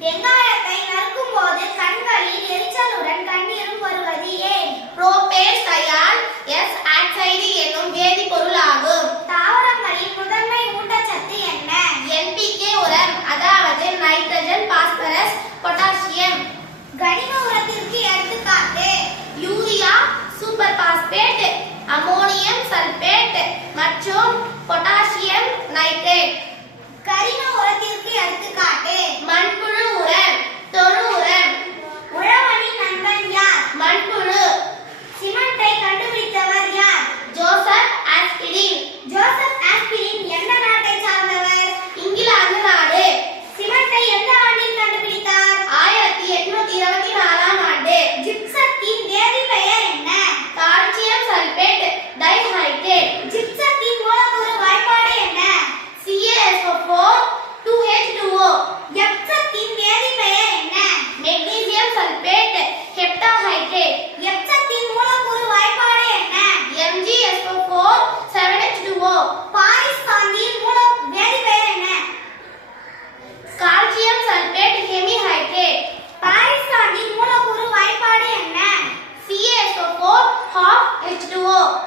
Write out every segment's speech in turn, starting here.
வெங்காயத்தை நறுக்கும் போது கண்களில் எரிச்சலுடன் கண்ணீரும் வருவது ஏன்? புரோபேஸ் தயார் எஸ் ஆக்சைடு என்னும் வேதிப்பொருள் ஆகும் தாவரங்களின் முதன்மை ஊட்டச்சத்து என்ன? என்பிகே உரம் அதாவது நைட்ரஜன் பாஸ்பரஸ் பொட்டாசியம் கனிம உரத்திற்கு எடுத்துக்காட்டு. Urea super phosphate ammonium sulphate மற்றும் பொட்டாசியம் நைட்ரேட் கரிம உரத்திற்கு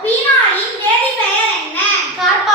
பீனாயின் வேதிப்பெயர் என்ன? கார்பா